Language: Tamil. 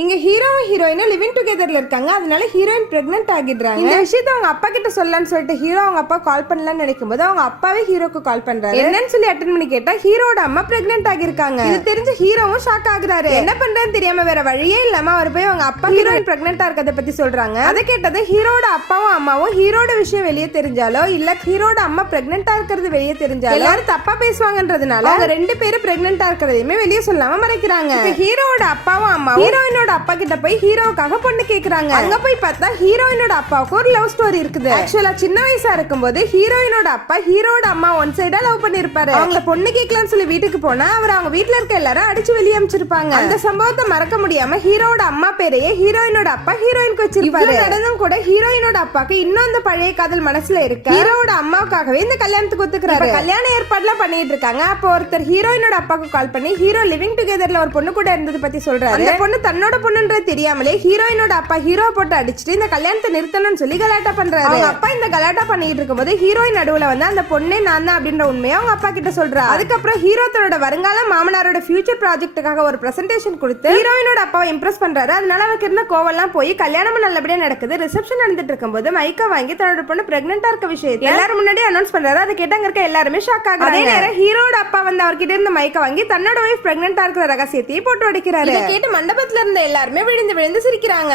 இங்க ஹீரோவும் ஹீரோயினும் லிவிங் டுகெதர்ல இருக்காங்க. அதனால ஹீரோயின் பிரெக்னென்ட் ஆகிடுறாங்க. இந்த விஷயத்த அவங்க அப்பா கிட்ட சொல்லலாம்னு சொல்லிட்டு ஹீரோ அவங்க அப்பா கால் பண்ணலாம்னு நினைக்கும் போது அவங்க அப்பாவே ஹீரோக்கு கால் பண்றாரு. என்னன்னு சொல்லி அட்டென்ட் பண்ணி கேட்டா ஹீரோட அம்மா பிரெக்னென்ட் ஆகிருக்காங்க. இது தெரிஞ்சு ஹீரோவும் ஷாக் ஆகுறாரு. என்ன பண்றதுன்னு தெரியாம வேற வழியே இல்லாம அவர் போய் அவங்க அப்பா ஹீரோயின் பிரெக்னென்ட் இருக்கறத பத்தி சொல்றாங்க. அதை கேட்டது ஹீரோட அப்பாவும் அம்மாவும் ஹீரோட விஷயம் வெளியே தெரிஞ்சாலோ இல்ல ஹீரோட அம்மா பிரெக்னென்ட் இருக்கிறது வெளியே தெரிஞ்சாலோ எல்லாரும் தப்பா பேசுவாங்கன்றதுனால அவங்க ரெண்டு பேரும் பிரெக்னென்ட் இருக்கிறதையுமே வெளியே சொல்லாம மறைக்கிறாங்க. ஹீரோட அப்பாவும் அம்மாவும் ஹீரோயினோட அப்பா கிட்ட போய் ஹீரோவுக்காக பொண்ணு கேக்குறாங்க. அங்க போய் பார்த்தா ஹீரோயினோட அப்பாவுக்கு ஒரு லவ் ஸ்டோரி இருக்குது. ஆக்சுவலா சின்ன வயசா இருக்கும்போது ஹீரோயினோட அப்பா ஹீரோட அம்மா ஒன் சைடா லவ் பண்ணிருப்பாரு. அவங்க பொண்ணு கேட்கலாம்னு சொல்லி வீட்டுக்கு போனா அவர் அவங்க வீட்டுல இருக்க எல்லாரும் அடிச்சு வெளியே அனுப்பிச்சிருப்பாங்க. அந்த சம்பவத்தை மறக்க முடியாம ஹீரோட அம்மா பேரையே ஹீரோயினோட அப்பா ஹீரோயினுக்கு வச்சிருப்பாரு. நடந்தும் கூட ஹீரோயினோட அப்பாக்கு இன்னும் அந்த பழைய காதல் மனசுல இருக்கு. ஹீரோட அம்மாவுக்காகவே இந்த கல்யாணத்துக்கு ஒத்துக்கிறாரு. கல்யாண ஏற்பாடுலாம் பண்ணிட்டு இருக்காங்க. அப்போ ஒருத்தர் ஹீரோயினோட அப்பாக்கு கால் பண்ணி ஹீரோ லிவிங் டுகெதர்ல ஒரு பொண்ணு கூட இருந்தது பத்தி சொல்றாரு. அந்த பொண்ணு தன்னோட பொண்ணுன்றது தெரியாமலே ஹீரோயினோட அப்பா ஹீரோ போட்டு அடிச்சுட்டு இந்த கல்யாணத்தை நிறுத்தணும்னு சொல்லி கலாட்டா பண்றாரு. அவங்க அப்பா இந்த கலாட்டா பண்ணிட்டு இருக்கும்போது ஹீரோயின் நடுவுல வந்து அந்த பொண்ணே நான் தான் அப்படின்ற உண்மையை அவங்க அப்பா கிட்ட சொல்றா. அதுக்கப்புறம் ஹீரோ தன்னோட வருங்கால மாமனாரோட ஃபியூச்சர் ப்ராஜெக்ட்டுக்காக ஒரு பிரசன்டேஷன் கொடுத்து ஹீரோயினோட அப்பாவை இம்ப்ரெஸ் பண்றாரு. அதனால அவருக்கு இருந்த கோவெல்லாம் போய் கல்யாணமும் நல்லபடியா நடக்குது. ரிசப்ஷன் நடந்துட்டு இருக்கும்போது மைக்கா வாங்கி தன்னோட பொண்ணு பிரெக்னெண்டா இருக்க விஷயத்தை எல்லாரும் முன்னாடி அனௌன்ஸ் பண்றாரு. அதை கேட்டு அங்க இருக்க எல்லாருமே ஷாக் ஆகுறாங்க. அதே நேரம் ஹீரோட அப்பா வந்து அவர்கிட்ட இருந்த மைக்கா வாங்கி தன்னோட வைஃப் பிரெக்னெண்டா இருக்கிற ரகசியத்தையும் போட்டு அடிக்கிறாரு. இதை கேட்டு மண்டபத்துல இருந்த எல்லாருமே விழுந்து விழுந்து சிரிக்கிறாங்க.